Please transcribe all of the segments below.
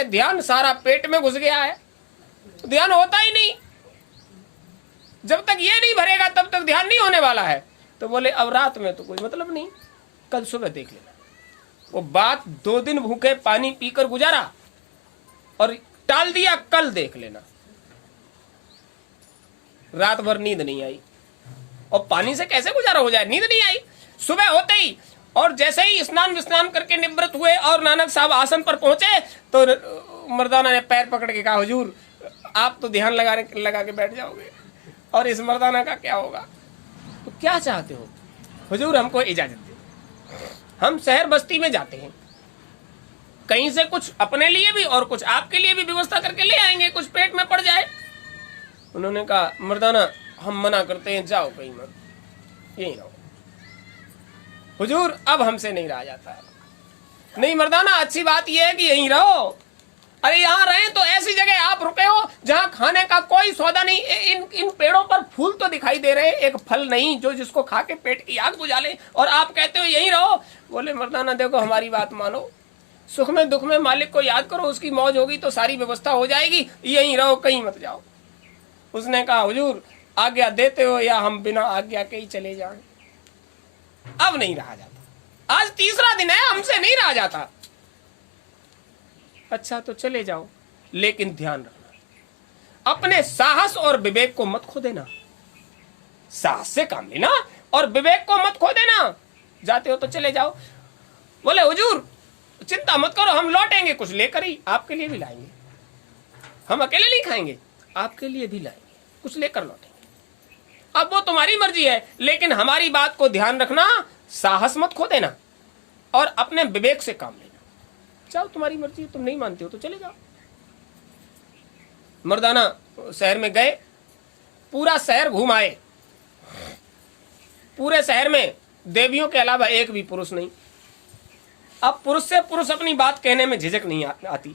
ये ध्यान सारा पेट में घुस गया है, ध्यान होता ही नहीं। जब तक ये नहीं भरेगा तब तक ध्यान नहीं होने वाला है। तो बोले अब रात में तो कोई मतलब नहीं, कल सुबह देख लेना। वो बात 2 दिन भूखे पानी पीकर गुजारा और टाल दिया, कल देख लेना। रात भर नींद नहीं आई, और पानी से कैसे गुजारा हो जाए, नींद नहीं आई। सुबह होते ही और जैसे ही स्नान विस्नान करके निवृत्त हुए और नानक साहब आसन पर पहुंचे तो मर्दाना ने पैर पकड़ के कहा, हुजूर आप तो ध्यान लगा के बैठ जाओगे और इस मर्दाना का क्या होगा। तो क्या चाहते हो? हुजूर हमको इजाजत दे, हम शहर बस्ती में जाते हैं, कहीं से कुछ अपने लिए भी और कुछ आपके लिए भी व्यवस्था करके ले आएंगे, कुछ पेट में पड़ जाए। उन्होंने कहा, मर्दाना हम मना करते हैं, जाओ कहीं मत, यही रहो। हुजूर अब हमसे नहीं रहा जाता। नहीं मर्दाना, अच्छी बात यह है कि यहीं रहो। अरे यहाँ रहे तो ऐसी जगह आप रुके हो जहाँ खाने का कोई सौदा नहीं। इन पेड़ों पर फूल तो दिखाई दे रहे, एक फल नहीं जो जिसको खा के पेट की आग बुझा ले, और आप कहते हो यहीं रहो। बोले मर्दाना देखो हमारी बात मानो, सुख में दुख में मालिक को याद करो, उसकी मौज होगी तो सारी व्यवस्था हो जाएगी, यहीं रहो कहीं मत जाओ। उसने कहा, हुजूर आज्ञा देते हो या हम बिना आज्ञा के ही चले जाएं? अब नहीं रहा जाता, आज तीसरा दिन है, हमसे नहीं रहा जाता। अच्छा तो चले जाओ, लेकिन ध्यान रखना, अपने साहस और विवेक को मत खो देना। साहस से काम लेना और विवेक को मत खो देना। जाते हो तो चले जाओ। बोले हुजूर चिंता मत करो, हम लौटेंगे कुछ लेकर ही, आपके लिए भी लाएंगे। हम अकेले नहीं खाएंगे, आपके लिए भी लाएंगे, कुछ लेकर लौटेंगे। अब वो तुम्हारी मर्जी है, लेकिन हमारी बात को ध्यान रखना, साहस मत खो देना और अपने विवेक से काम लेना। जाओ तुम्हारी मर्जी है, तुम नहीं मानते हो तो चले जाओ। मर्दाना शहर में गए, पूरा शहर घुमाए, पूरे शहर में देवियों के अलावा एक भी पुरुष नहीं। अब पुरुष से पुरुष अपनी बात कहने में झिझक नहीं आती।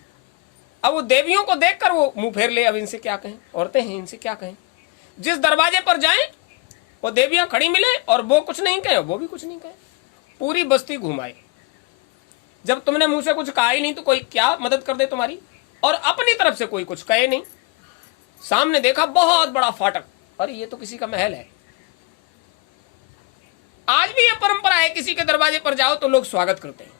अब वो देवियों को देखकर वो मुंह फेर ले, अब इनसे क्या कहें, औरतें हैं इनसे क्या कहें। जिस दरवाजे पर जाएं वो देवियां खड़ी मिले और वो कुछ नहीं कहे, वो भी कुछ नहीं कहे। पूरी बस्ती घुमाए। जब तुमने मुंह से कुछ कहा ही नहीं तो कोई क्या मदद कर दे तुम्हारी, और अपनी तरफ से कोई कुछ कहे नहीं। सामने देखा बहुत बड़ा फाटक, अरे ये तो किसी का महल है। आज भी ये परंपरा है, किसी के दरवाजे पर जाओ तो लोग स्वागत करते हैं।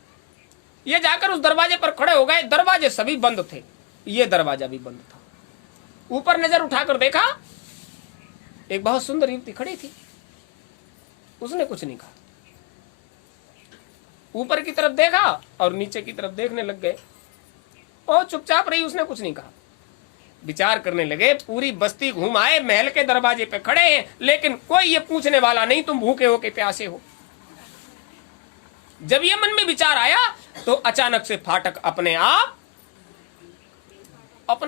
ये जाकर उस दरवाजे पर खड़े हो गए, दरवाजे सभी बंद थे, ये दरवाजा भी बंद था। ऊपर नजर उठाकर देखा, एक बहुत सुंदर युवती खड़ी थी। उसने कुछ नहीं कहा, ऊपर की तरफ देखा और नीचे की तरफ देखने लग गए, और चुपचाप रही, उसने कुछ नहीं कहा। विचार करने लगे, पूरी बस्ती घूम आए, महल के दरवाजे पे खड़े हैं, लेकिन कोई ये पूछने वाला नहीं तुम भूखे हो कि प्यासे हो। जब ये मन में विचार आया तो अचानक से फाटक अपने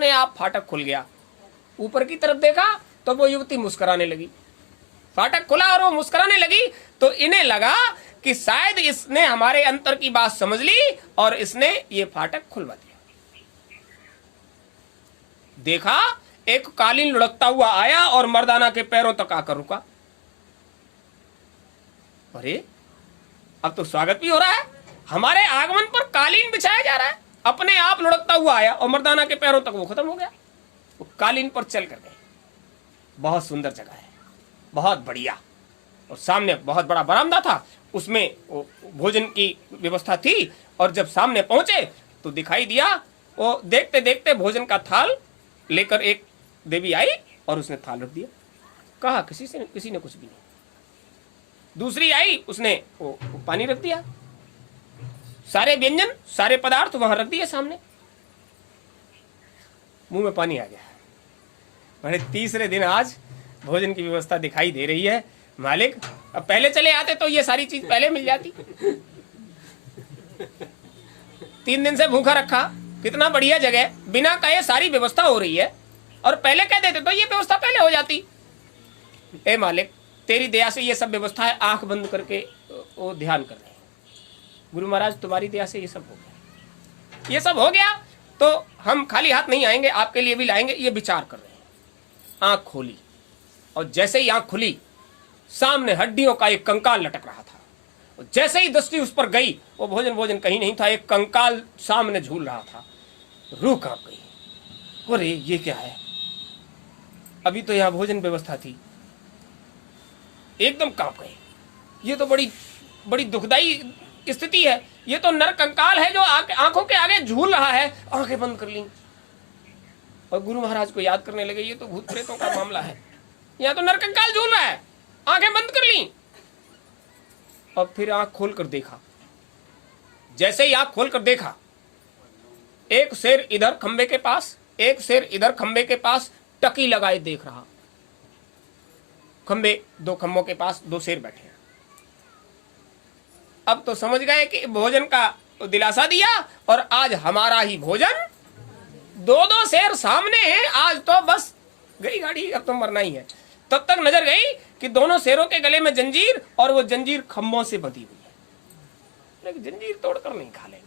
आप फाटक खुल गया। ऊपर की तरफ देखा तो वो युवती मुस्कुराने लगी। फाटक खुला और वो मुस्कुराने लगी तो इन्हें लगा कि शायद इसने हमारे अंतर की बात समझ ली और इसने ये फाटक खुलवा दिया। देखा एक कालीन लुढ़कता हुआ आया और मर्दाना के पैरों तक आकर रुका। अरे अब तो स्वागत भी हो रहा है, हमारे आगमन पर कालीन बिछाया जा रहा है। अपने आप लुढ़कता हुआ आया और मर्दाना के पैरों तक वो खत्म हो गया। वो कालीन पर चल कर गए। बहुत सुंदर जगह है, बहुत बढ़िया, और सामने बहुत बड़ा बरामदा था, उसमें भोजन की व्यवस्था थी। और जब सामने पहुंचे तो दिखाई दिया, वो देखते देखते भोजन का थाल लेकर एक देवी आई और उसने थाल रख दिया। कहा किसी ने कुछ भी नहीं। दूसरी आई, उसने वो पानी रख दिया, सारे व्यंजन सारे पदार्थ वहां रख दिए सामने। मुंह में पानी आ गया। बड़े तीसरे दिन आज भोजन की व्यवस्था दिखाई दे रही है। मालिक अब पहले चले आते तो ये सारी चीज पहले मिल जाती। 3 दिन से भूखा रखा, कितना बढ़िया जगह, बिना कहे सारी व्यवस्था हो रही है, और पहले कह देते तो ये व्यवस्था पहले हो जाती। ए मालिक तेरी दया से ये सब व्यवस्था है, आंख बंद करके वो ध्यान कर रहे हैं। गुरु महाराज तुम्हारी दया से ये सब हो गया, ये सब हो गया तो हम खाली हाथ नहीं आएंगे, आपके लिए भी लाएंगे, ये विचार कर रहे हैं। आंख खोली और जैसे ही आंख खुली सामने हड्डियों का एक कंकाल लटक रहा था। जैसे ही दृष्टि उस पर गई, वो भोजन कहीं नहीं था, एक कंकाल सामने झूल रहा था। रूह कांप गई। अरे ये क्या है, अभी तो यहाँ भोजन व्यवस्था थी, एकदम कांप गए। ये तो बड़ी बड़ी दुखदाई स्थिति है, ये तो नरकंकाल है जो आंखों के आगे झूल रहा है। आंखें बंद कर ली और गुरु महाराज को याद करने लगे, ये तो भूत प्रेतों का मामला है, यहाँ तो नरकंकाल झूल रहा है। आंखें बंद कर ली और फिर आंख खोलकर देखा। जैसे ही आंख खोलकर देखा, एक शेर इधर खंबे के पास, एक शेर इधर खंबे के पास टकी लगाए देख रहा। खंबे, दो खंबों के पास दो शेर बैठे हैं। अब तो समझ गए कि भोजन का दिलासा दिया और आज हमारा ही भोजन। दो दो शेर सामने हैं, आज तो बस गई गाड़ी, अब तो मरना ही है। तब तक नजर गई कि दोनों शेरों के गले में जंजीर और वो जंजीर खंभों से बंधी हुई है, लेकिन जंजीर तोड़कर नहीं खा लेंगे।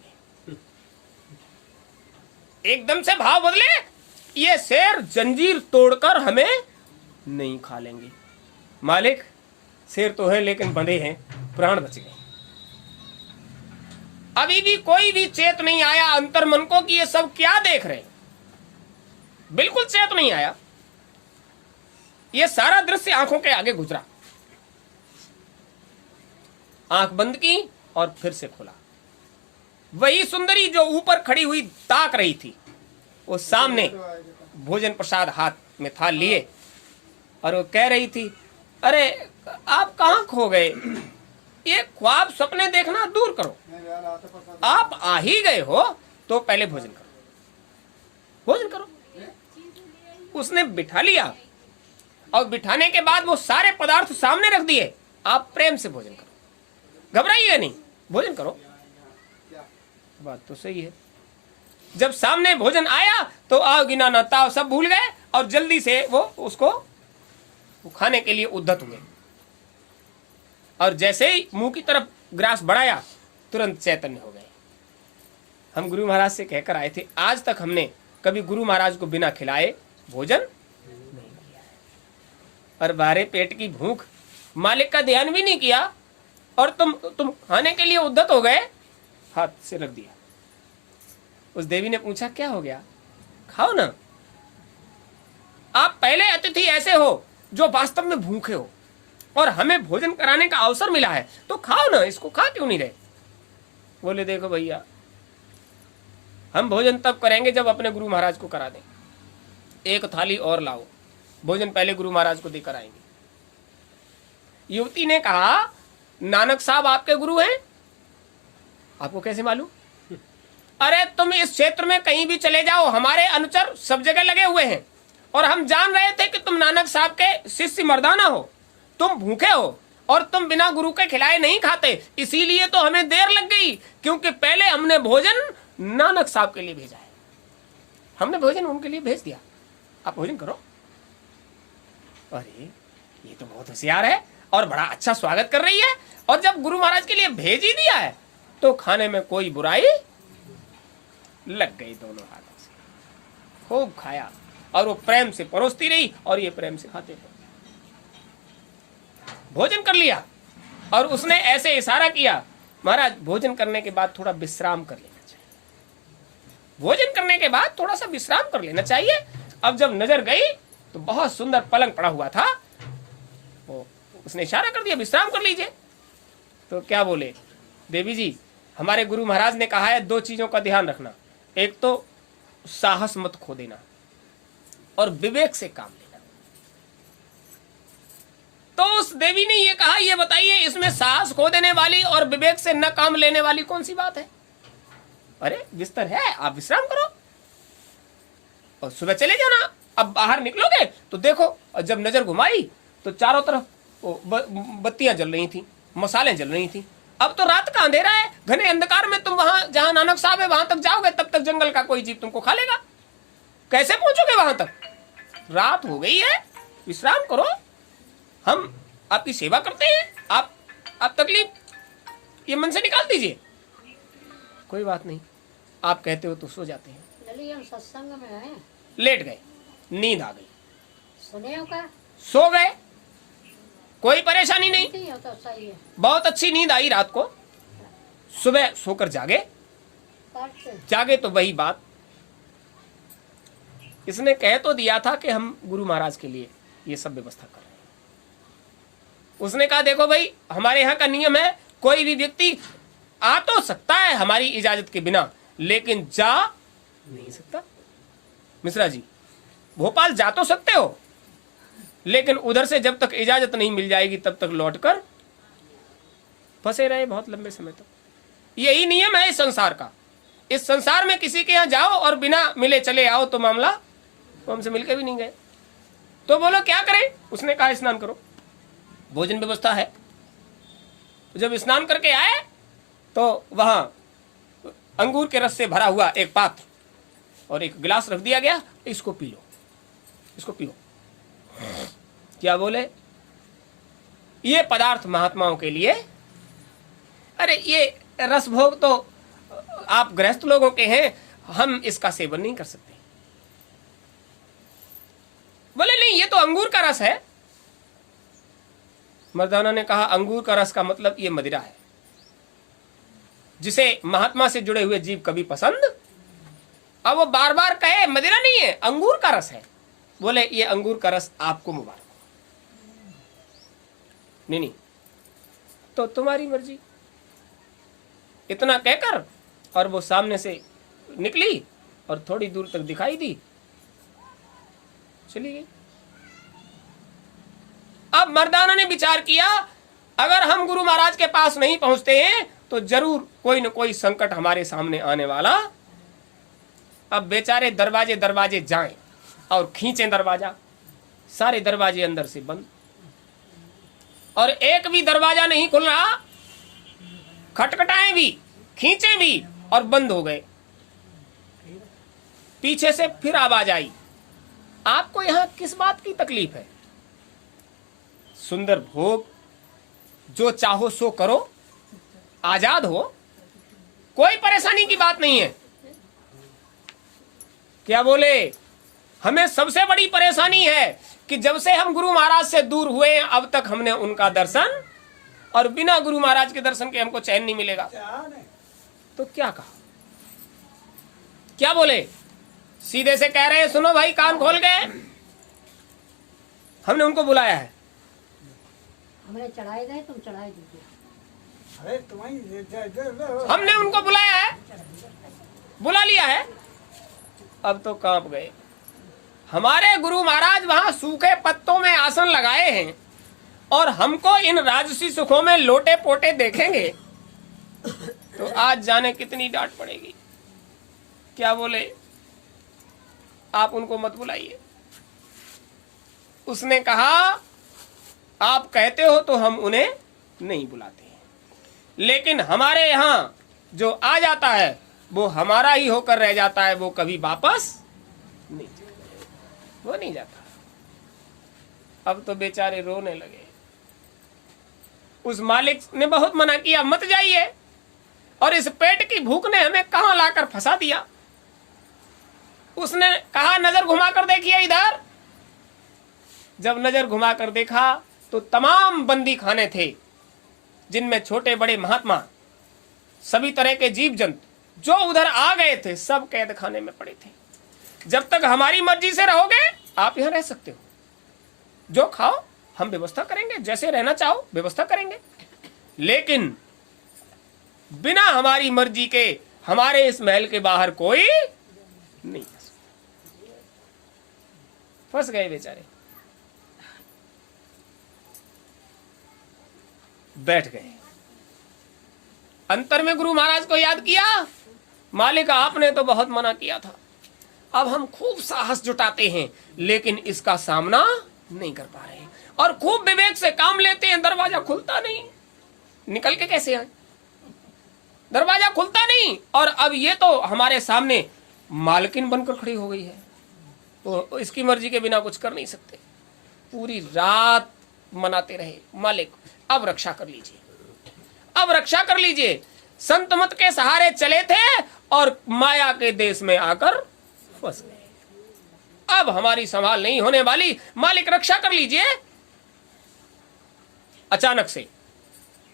एकदम से भाव बदले, ये शेर जंजीर तोड़कर हमें नहीं खा लेंगे। मालिक, शेर तो है लेकिन बंधे हैं, प्राण बच गए। अभी भी कोई भी चेत नहीं आया अंतर मन को कि ये सब क्या देख रहे हैं, बिल्कुल चेत नहीं आया। ये सारा दृश्य आंखों के आगे गुजरा। आंख बंद की और फिर से खोला। वही सुंदरी जो ऊपर खड़ी हुई ताक रही थी, वो सामने भोजन प्रसाद हाथ में थाल लिए और वो कह रही थी, अरे आप कहां खो गए, ये ख्वाब सपने देखना दूर करो, आप आ ही गए हो तो पहले भोजन करो, भोजन करो। उसने बिठा लिया और बिठाने के बाद वो सारे पदार्थ सामने रख दिए। आप प्रेम से भोजन करो, घबराइएगा नहीं, भोजन करो। बात तो सही है। जब सामने भोजन आया तो आओ गिना ना ताव सब भूल गए और जल्दी से वो उसको खाने के लिए उद्धत हुए। और जैसे ही मुंह की तरफ ग्रास बढ़ाया, तुरंत चैतन्य हो गए। हम गुरु महाराज से कहकर आए थे, आज तक हमने कभी गुरु महाराज को बिना खिलाए भोजन नहीं किया है। और बाहरे पेट की भूख, मालिक का ध्यान भी नहीं किया और तुम खाने के लिए उद्धत हो गए, हाथ से रख दिया। उस देवी ने पूछा, क्या हो गया, खाओ ना। आप पहले अतिथि ऐसे हो जो वास्तव में भूखे हो और हमें भोजन कराने का अवसर मिला है, तो खाओ ना, इसको खा क्यों नहीं रहे। बोले, देखो भैया, हम भोजन तब करेंगे जब अपने गुरु महाराज को करा दें। एक थाली और लाओ, भोजन पहले गुरु महाराज को देकर आएंगे। युवती ने कहा, नानक साहब आपके गुरु हैं? आपको कैसे मालूम? अरे तुम इस क्षेत्र में कहीं भी चले जाओ, हमारे अनुचर सब जगह लगे हुए हैं और हम जान रहे थे कि तुम नानक साहब के शिष्य मर्दाना हो, तुम भूखे हो और तुम बिना गुरु के खिलाए नहीं खाते, इसीलिए तो हमें देर लग गई, क्योंकि पहले हमने भोजन नानक साहब के लिए भेजा है, हमने भोजन उनके लिए भेज दिया, आप भोजन करो। अरे ये तो बहुत होशियार है और बड़ा अच्छा स्वागत कर रही है, और जब गुरु महाराज के लिए भेज ही दिया है तो खाने में कोई बुराई लग गई। दोनों हाथों से खूब खाया और वो प्रेम से परोसती रही और ये प्रेम से खाते रहे। भोजन कर लिया और उसने ऐसे इशारा किया, महाराज भोजन करने के बाद थोड़ा विश्राम कर लेना चाहिए, भोजन करने के बाद थोड़ा सा विश्राम कर लेना चाहिए। अब जब नजर गई तो बहुत सुंदर पलंग पड़ा हुआ था, वो उसने इशारा कर दिया, विश्राम कर लीजिए। तो क्या बोले, देवी जी, हमारे गुरु महाराज ने कहा है 2 चीजों का ध्यान रखना, एक तो साहस मत खो देना और विवेक से काम लेना। तो उस देवी ने ये कहा, ये बताइए इसमें साहस खो देने वाली और विवेक से न काम लेने वाली कौन सी बात है? अरे बिस्तर है, आप विश्राम करो और सुबह चले जाना। अब बाहर निकलोगे तो देखो, और जब नजर घुमाई तो चारों तरफ बत्तियां जल रही थी, मसालें जल रही थी। अब तो रात का अंधेरा है, घने अंधकार में तुम वहां जहां नानक साहब है वहां तक जाओगे, तब तक जंगल का कोई जीव तुमको खा लेगा, कैसे पहुंचोगे वहां तक? रात हो गई है, विश्राम करो, हम आपकी सेवा करते हैं, आप तकलीफ ये मन से निकाल दीजिए। कोई बात नहीं, आप कहते हो तो सो जाते हैं। हम सत्संग में हैं। लेट गए, नींद आ गई, सुने हो का? सो गए, कोई परेशानी नहीं, तो सही है। बहुत अच्छी नींद आई रात को। सुबह सोकर जागे तो वही बात, इसने कह तो दिया था कि हम गुरु महाराज के लिए ये सब व्यवस्था कर रहे हैं। उसने कहा देखो भाई, हमारे यहाँ का नियम है, कोई भी व्यक्ति आ तो सकता है हमारी इजाजत के बिना, लेकिन जा नहीं सकता। मिश्रा जी, भोपाल जा तो सकते हो, लेकिन उधर से जब तक इजाजत नहीं मिल जाएगी तब तक लौटकर फंसे रहे बहुत लंबे समय तक। यही नियम है इस संसार का। इस संसार में किसी के यहाँ जाओ और बिना मिले चले आओ तो मामला, तो हमसे मिलकर भी नहीं गए। तो बोलो क्या करें? उसने कहा स्नान करो, भोजन व्यवस्था है। जब स्नान करके आए तो वहां अंगूर के रस से भरा हुआ एक पात्र और एक गिलास रख दिया गया, इसको पी लो, इसको पियो। क्या बोले? ये पदार्थ महात्माओं के लिए, अरे ये रस भोग तो आप गृहस्थ लोगों के हैं, हम इसका सेवन नहीं कर सकते। बोले नहीं, ये तो अंगूर का रस है। मर्दाना ने कहा अंगूर का रस का मतलब ये मदिरा है, जिसे महात्मा से जुड़े हुए जीव कभी पसंद। अब वो बार बार कहे मदिरा नहीं है, अंगूर का रस है। बोले ये अंगूर का रस आपको मुबारक। नहीं, तो तुम्हारी मर्जी। इतना कहकर और वो सामने से निकली और थोड़ी दूर तक दिखाई दी, चली गई। अब मर्दाना ने विचार किया, अगर हम गुरु महाराज के पास नहीं पहुंचते हैं तो जरूर कोई न कोई संकट हमारे सामने आने वाला। अब बेचारे दरवाजे दरवाजे जाएं और खींचें दरवाजा, सारे दरवाजे अंदर से बंद, और एक भी दरवाजा नहीं खुल रहा। खटखटाएं भी, खींचे भी और बंद हो गए। पीछे से फिर आवाज आई, आपको यहां किस बात की तकलीफ है? सुंदर भोग, जो चाहो सो करो, आजाद हो, कोई परेशानी की बात नहीं है। क्या बोले? हमें सबसे बड़ी परेशानी है कि जब से हम गुरु महाराज से दूर हुए अब तक हमने उनका दर्शन, और बिना गुरु महाराज के दर्शन के हमको चैन नहीं मिलेगा। तो क्या कहा? क्या बोले? सीधे से कह रहे हैं, सुनो भाई कान खोल के, हमने उनको बुलाया है। हमने चढ़ाए गए, तुम चढ़ाए दीजिए। हमने उनको बुलाया है, बुला लिया है। अब तो कांप गए। हमारे गुरु महाराज वहां सूखे पत्तों में आसन लगाए हैं और हमको इन राजसी सुखों में लोटे पोटे देखेंगे तो आज जाने कितनी डांट पड़ेगी। क्या बोले? आप उनको मत बुलाइए। उसने कहा आप कहते हो तो हम उन्हें नहीं बुलाते हैं, लेकिन हमारे यहाँ जो आ जाता है वो हमारा ही होकर रह जाता है, वो कभी वापस नहीं जाता, वो नहीं जाता। अब तो बेचारे रोने लगे। उस मालिक ने बहुत मना किया, मत जाइए, और इस पेट की भूख ने हमें कहां लाकर फंसा दिया। उसने कहा नजर घुमा कर देखिए इधर। जब नजर घुमा कर देखा तो तमाम बंदी खाने थे, जिनमें छोटे बड़े महात्मा, सभी तरह के जीव जंतु जो उधर आ गए थे सब कैद खाने में पड़े थे। जब तक हमारी मर्जी से रहोगे आप यहां रह सकते हो, जो खाओ हम व्यवस्था करेंगे, जैसे रहना चाहो व्यवस्था करेंगे, लेकिन बिना हमारी मर्जी के हमारे इस महल के बाहर कोई नहीं जा सकता। फंस गए बेचारे, बैठ गए। अंतर में गुरु महाराज को याद किया, मालिक आपने तो बहुत मना किया था, अब हम खूब साहस जुटाते हैं लेकिन इसका सामना नहीं कर पा रहे हैं, और खूब विवेक से काम लेते हैं, दरवाजा खुलता नहीं, निकल के कैसे आए? दरवाजा खुलता नहीं, और अब ये तो हमारे सामने मालकिन बनकर खड़ी हो गई है, तो इसकी मर्जी के बिना कुछ कर नहीं सकते। पूरी रात मनाते रहे, मालिक अब रक्षा कर लीजिए, अब रक्षा कर लीजिए। संत मत के सहारे चले थे और माया के देश में आकर फंस गए। अब हमारी संभाल नहीं होने वाली, मालिक रक्षा कर लीजिए। अचानक से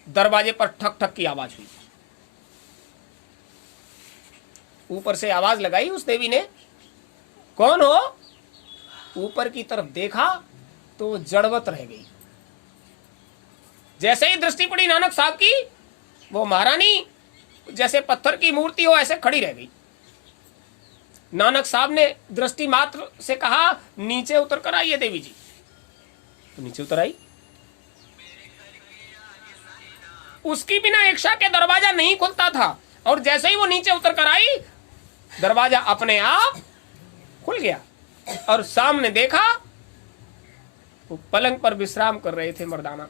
दरवाजे पर ठक ठक की आवाज हुई। ऊपर से आवाज लगाई उस देवी ने, कौन हो? ऊपर की तरफ देखा तो जड़वत रह गई। जैसे ही दृष्टि पड़ी नानक साहब की, वो महारानी जैसे पत्थर की मूर्ति हो ऐसे खड़ी रह गई। नानक साहब ने दृष्टि मात्र से कहा, नीचे उतर कर आइए देवी जी। तो नीचे उतर आई। उसकी बिना इच्छा के दरवाजा नहीं खुलता था, और जैसे ही वो नीचे उतर कर आई, दरवाजा अपने आप खुल गया और सामने देखा वो पलंग पर विश्राम कर रहे थे मर्दाना,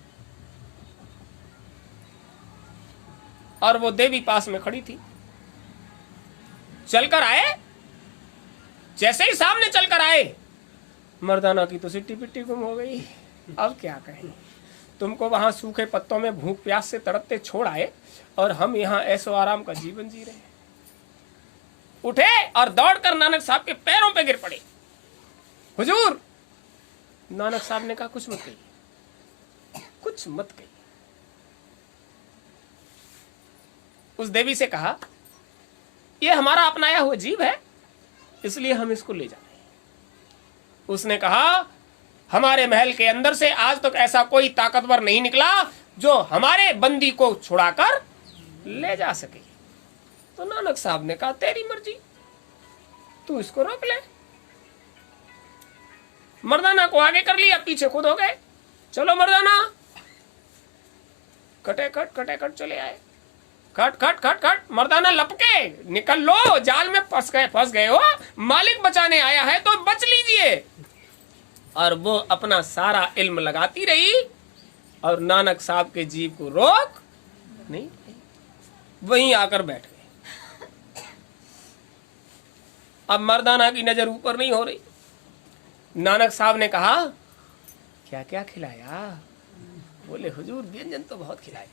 और वो देवी पास में खड़ी थी। चलकर आए, जैसे ही सामने चलकर आए, मर्दाना की तो सिट्टी पिट्टी गुम हो गई। अब क्या कहें, तुमको वहां सूखे पत्तों में भूख प्यास से तड़पते छोड़ आए, और हम यहाँ ऐसो आराम का जीवन जी रहे हैं। उठे और दौड़कर नानक साहब के पैरों पे गिर पड़े। हुजूर, नानक साहब ने कहा, कुछ मत कहिए, कुछ मत कहिए। उस देवी से कहा, यह हमारा अपनाया हुआ जीव है, इसलिए हम इसको ले जा रहे हैं। उसने कहा, हमारे महल के अंदर से आज तक ऐसा कोई ताकतवर नहीं निकला जो हमारे बंदी को छुड़ाकर ले जा सके। तो नानक साहब ने कहा, तेरी मर्जी, तू इसको रोक ले। मर्दाना को आगे कर लिया, पीछे खुद हो गए। चलो मर्दाना। कटे कट चले आए। खट खट खट खट, मर्दाना लपके, निकल लो, जाल में फंस गए हो, मालिक बचाने आया है तो बच लीजिए। और वो अपना सारा इल्म लगाती रही और नानक साहब के जीव को रोक नहीं, वहीं आकर बैठ गए। अब मर्दाना की नजर ऊपर नहीं हो रही। नानक साहब ने कहा, क्या क्या खिलाया? बोले, हुजूर व्यंजन तो बहुत खिलाए।